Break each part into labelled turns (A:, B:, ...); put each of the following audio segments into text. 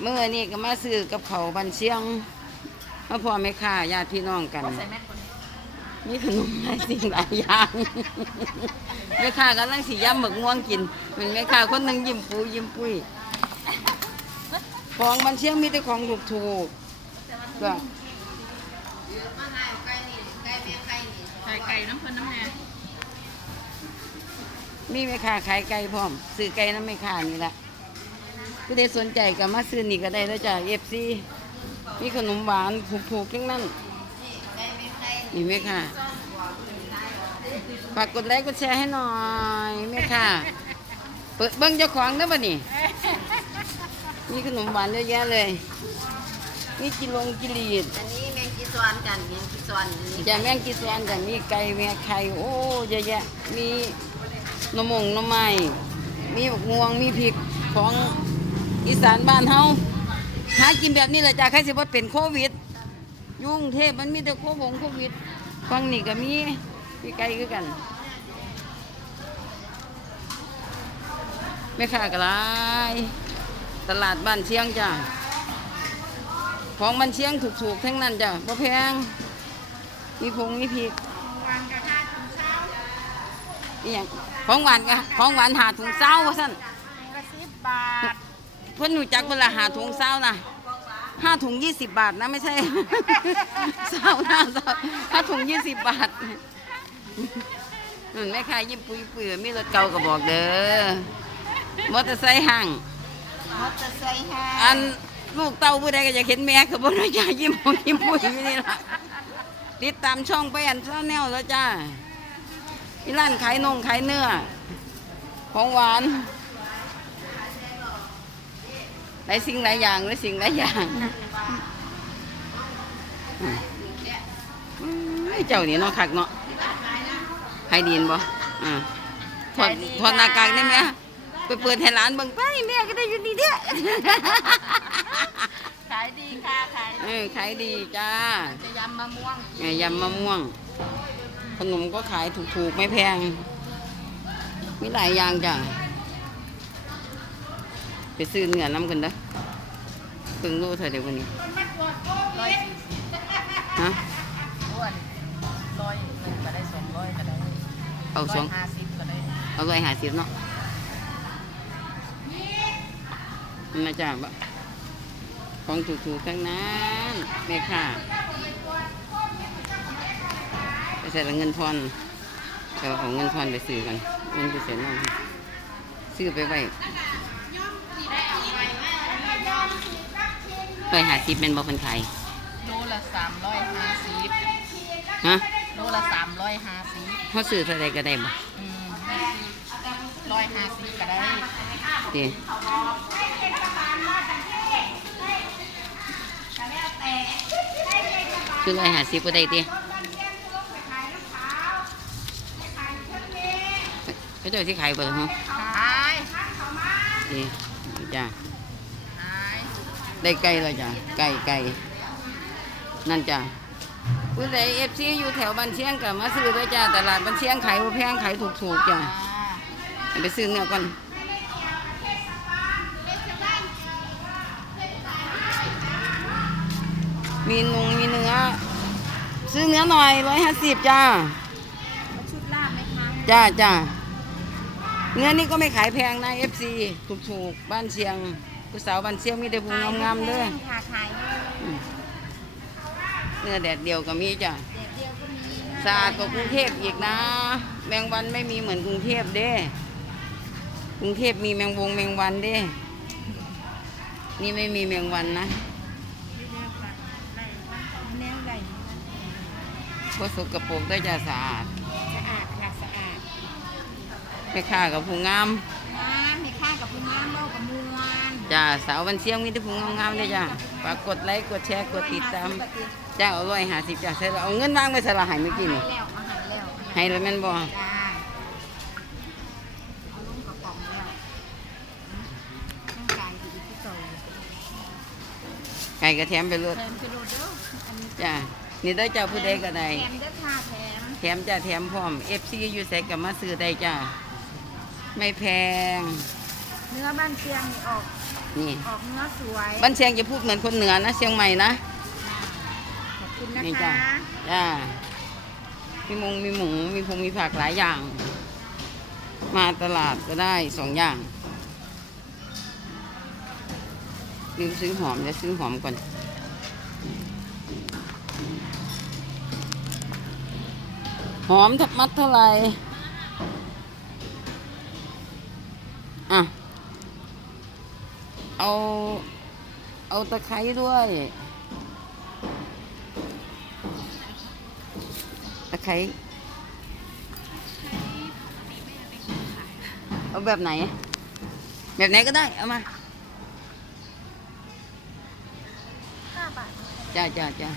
A: เมื่อนี้ก็มาซื้อกับเขาวบันเชียงมาพ่อแม่ค้าญาติพี่น้องกัน
B: ใส่แมสคน
A: มีขนมหลายสิ่งหลายอย่างแม่ค้ากำลังสีย่ำหมึกม่วงกินเป็นแม่ค้าคนหนึ่งยิ้มปูยิ้มปุ้ยของบันเชียงมีแต่ของถูกถูกๆก็
B: ไข่ไก่น้ำเพิ่นน้ำแน่
A: มีแม่ค้าขายไก่พร้อมซื้อไก่น้ำแม่ค้านี่แหละ ผู้ใดสนใจก็มาซื้อนี่ก็ได้แล้วจ้ะเอฟซีมีขนมหวานผูกๆทั้งนั้นนี่แม่ค้าฝากกดไลค์กดแชร์ให้หน่อยแม่ค้าเปิดเบิ้งเจ้าของได้ป่ะนี่มีขนมหวานเยอะแยะเลยมีกิลงกิลีด
B: อันนี้แมงกีซอนกันแมงกีซอนอันนี้
A: จะแมงกีสวนจะมีไก่แม่ไข่โอ้เยอะแยะมีหนมงหนมไม้มีบักม่วงมีพริกของ อีสานบ้านเฮาหากินแบบนี้แหละจ้ะใครสิว่าเป็นโควิด ยุ่งเทพมันมีแต่โควงโควิดฟังนี่ก็มีมีไก่คือกันไม่ค่ากระไรตลาดบ้านเชียงจ้ะของมันเชียงถูกๆทั้งนั้นจ้ะบ่แพงมีผงมีพริกนี่ยังของหวานกะของหวานหาถุงเศร้าว่าสั่น
B: ก็สิบบาท
A: เพิ่นหนูจักเวลาหาถุงเศร้านะห้าถุงยี่สิบบาทนะไม่ใช่ เศร้าหน้าเศร้าห้าถุงยี่สิบบาทนั่นแม่ค้ายิ้มปุยปุยมีรถเก่าก็บอกเด้อมอเตอร์ไซค์ห่าง
B: มอเตอร์ไซค์ห้า
A: อันลูกเต้าผู้ใดก็อยากเห็นแม่ก็บ่ได้อยากยิ้มปุยยิ้มปุยอยู่นี่ล่ะติดตามช่องไปอันซ่าแนวแล้วจ้ามีร้านขายนงขายเนื้อของหวาน หลายสิ่งหลายอย่างหลายสิ่งหลายอย่างอืมอืมไอ้เจ้านี่เนาะคักเนาะให้ดีนบ่อ่าถอดถอดหน้ากากได้ไหมไปเปิดให้หลานเบิ่งไปแม่ก็ได้อยู่ดีเด้อ
B: ขายดีค่ะขาย
A: เออขายดีจ้า
B: จะยำมะม่วง
A: ไงยำมะม่วง ขนมก็ขายถูกๆไม่แพง มีหลายอย่างจ้ะ ไปซื้อเนื้อน้ำกันเด้อเพิ่งรู้เธอเดี๋ยววันนี้
B: ร้อย
A: ฮะ
B: อ้วนร้อยหนึ่งก็ได้สองร้อยก็ได้
A: เอาสอง
B: ร้ยห้าสิบก็ได้
A: เอาร้อยห้าสิบเนาะนั่นนะจ้ะบะของถูกๆทั้งนั้นแม่ค่ะไปใส่ละเงินทอนเดี๋ยวเอาเงินทอนไปซื้อกันเงินไปเสียน้องซื้อไปไว้ ไปหาสิบเป็นบ่คนขาย
B: โลละสามร้อยห้าสิบ
A: ฮะ
B: โลละสามร้อยห้าสิบ
A: เขาซื้อเท่าไรก็ได้บ่
B: อืมร้อยห้าสิบก็ได้
A: ตีซื้อร้อยหาสิบก็ได้ตีเขาเจ้าที่ขายบ่ฮะ
B: ขาย
A: ตีจ้า
B: ขาย
A: ได้ไก่แล้วจ้ะไก่ไก่นั่นจ้ะผู้ใดเอฟซีอยู่แถวบ้านเชียงกับมาซื้อด้วยจ้าตลาดบ้านเชียงขายแพงขายถูกๆจ้ะไปซื้อเนื้อก่อนมีนุงมีเนื้อ ซื้อเนื้อหน่อยร้อยห้าสิบจ้า
B: ชุดลาบไหมคะ
A: จ้าจ้าเนื้อนี่ก็ไม่ขายแพงนะเอฟซีถูกๆบ้านเชียง ผู้สาวบ้านเชียงมีแต่ผู้งามๆเด้อ
B: ค่ะขายอยู่
A: เนื้อแดดเดียวก็มีจ้ะ
B: เด็กเดียวก็มี
A: สะอาดกว่ากรุงเทพอีกนะ แมงวันไม่มีเหมือนกรุงเทพเด้กรุงเทพมีแมงวงแมงวันเด้ นี่ไม่มีแมงวันนะ
B: แนวใหญ่
A: ก็สกปรกได้จะสะอาด
B: สะอาดค่ะสะอาด
A: แม่ค้ากับผู้งาม
B: น้ำมีข้าวกับพุงน้ำเล่ากับมวน
A: จ้าสาววันเชียงมีแต่ผู้งามๆเลยจ้าฝากกดไลค์กดแชร์กดติดตามจ้าเอาร้อยหาสิบจ้าใช่แล้วเอาเงินวางไว้สละหายเมื่อกี้นี่
B: แล้วมาหันแล้ว
A: ให้แล้วแม่นบ่
B: จ้าเอาลงกระป๋องแล้วร่างกายดีที่โต
A: ไก่กระแถมไปเลย
B: เทินไปดูเด้ออันนี้
A: จ้านี่ได้เจ้าผู้ใดก็ได้
B: แถมเด้ค่ะแถม
A: แถมจ้าแถมพร้อม FC อยู่ใส่กับมาซื้อได้จ้าไม่แพง
B: เนื้อบ้านเชียงนี่ออก
A: นี่
B: ออกเนื้อสวย
A: บ้านเชียงจะพูดเหมือนคนเหนือนะเชียงใหม่นะ
B: ขอบคุณนะ
A: นี่
B: คะ
A: จ้ะจ้ามีมงมีหมูมีพงมีผักหลายอย่าง มาตลาดก็ได้สองอย่างลืมซื้อหอมจะซื้อหอมก่อน หอมทับมัดเท่าไหร่ เอาเอาตะไคร้ด้วย ตะไคร้เอาแบบไหน แบบไหนก็ได้ เอามา
B: ห้าบาท
A: จ้าจ้าจ้า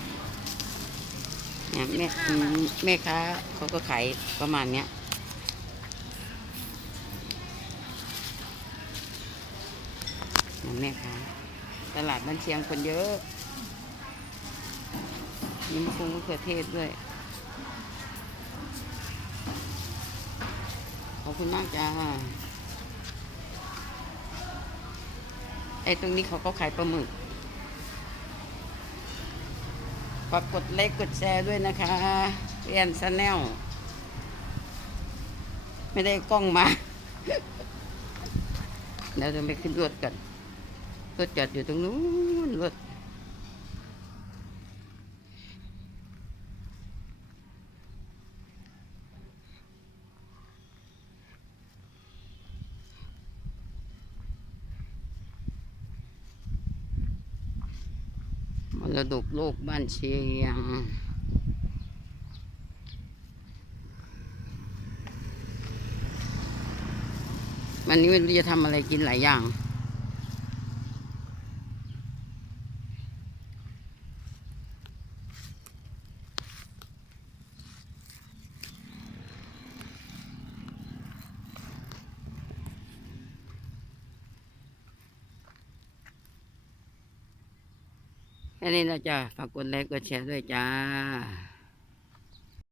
A: เนี่ยแม่อืมแม่ค้าเขาก็ขายประมาณเนี้ย เนี่ยแม่ค้าตลาดบ้านเชียงคนเยอะมีมะพร้าวมะเขือเทศด้วย ขอบคุณมากจ้า ไอ้ตรงนี้เขาก็ขายปลาหมึกฝากกดไลค์กดแชร์ด้วยนะคะเรียนชาแนลไม่ได้กล้องมา เดี๋ยวจะไปขึ้นรถกัน รถจอดอยู่ตรงนู้นรถมรดกโลกบ้านเชียงวันนี้ไม่รู้จะทำอะไรกินหลายอย่าง แค่นี้นะจ้ะฝากกดไลค์กดแชร์ด้วยจ้า